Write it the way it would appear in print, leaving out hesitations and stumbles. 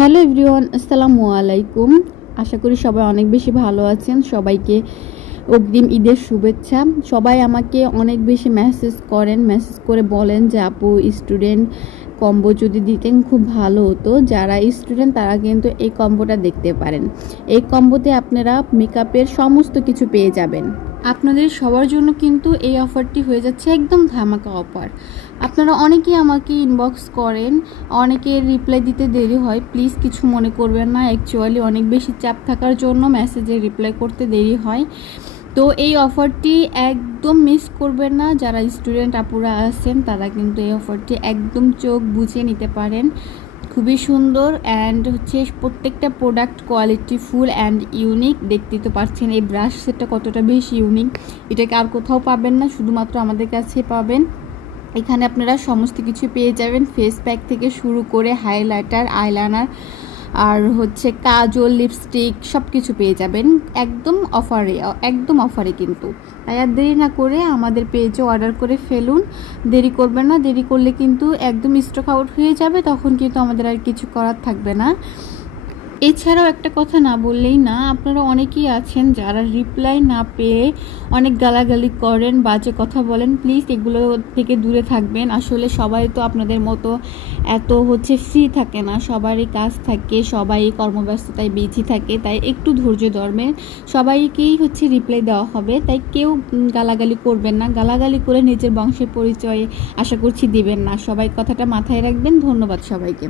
Hello everyone, আসসালামু আলাইকুম। আশা করি সবাই অনেক বেশি ভালো আছেন। সবাইকে অগ্রিম ঈদের শুভেচ্ছা। সবাই আমাকে অনেক বেশি মেসেজ করে বলেন যে আপু স্টুডেন্ট কম্বো যদি দিতেন খুব ভালো হতো। যারা স্টুডেন্ট তারা কিন্তু এই কম্বোটা দেখতে পারেন। এই কম্বোতে আপনারা মেকআপের সমস্ত কিছু পেয়ে যাবেন। আপনাদের সবার জন্য কিন্তু এই অফারটি হয়ে যাচ্ছে একদম ধামাকা অফার। আপনারা অনেকেই আমাকে ইনবক্স করেন, অনেকের রিপ্লাই দিতে দেরি হয়, প্লিজ কিছু মনে করবেন না। অ্যাকচুয়ালি অনেক বেশি চাপ থাকার জন্য মেসেজে রিপ্লাই করতে দেরি হয়। তো এই অফারটি একদম মিস করবেন না। যারা স্টুডেন্ট আপুরা আছেন তারা কিন্তু এই অফারটি একদম চোখ বুঝে নিতে পারেন। খুবই সুন্দর অ্যান্ড হচ্ছে প্রত্যেকটা product quality full and unique. দেখতেই তো পাচ্ছেন এই ব্রাশ সেটটা কতটা বেশি ইউনিক। এটাকে আর কোথাও পাবেন না, শুধুমাত্র আমাদের কাছে পাবেন। এখানে আপনারা সমস্ত কিছু পেয়ে যাবেন, ফেস প্যাক থেকে শুরু করে হাইলাইটার, আইলাইনার আর হচ্ছে কাজল, লিপস্টিক সব কিছু পেয়ে যাবেন একদম অফারে কিন্তু। তাই আর দেরি না করে আমাদের পেজে অর্ডার করে ফেলুন। দেরি করবেন না, দেরি করলে কিন্তু একদম স্টক আউট হয়ে যাবে, তখন কিন্তু আমাদের আর কিছু করার থাকবে না। এছাড়াও একটা কথা না বললেই না, আপনারা অনেকেই আছেন যারা রিপ্লাই না পেয়ে অনেক গালাগালি করেন, বাজে কথা বলেন। প্লিজ এগুলো থেকে দূরে থাকবেন। আসলে সবাই তো আপনাদের মতো এত ফ্রি থাকে না, সবারই কাজ থাকে, সবাই কর্মব্যস্ততায় বিজি থাকে। তাই একটু ধৈর্য ধরবেন, সবাইকেই রিপ্লাই দেওয়া হবে। তাই কেউ গালাগালি করবেন না, গালাগালি করে নিজের বংশের পরিচয় আশা করছি দিবেন না। সবাই কথাটা মাথায় রাখবেন। ধন্যবাদ সবাইকে।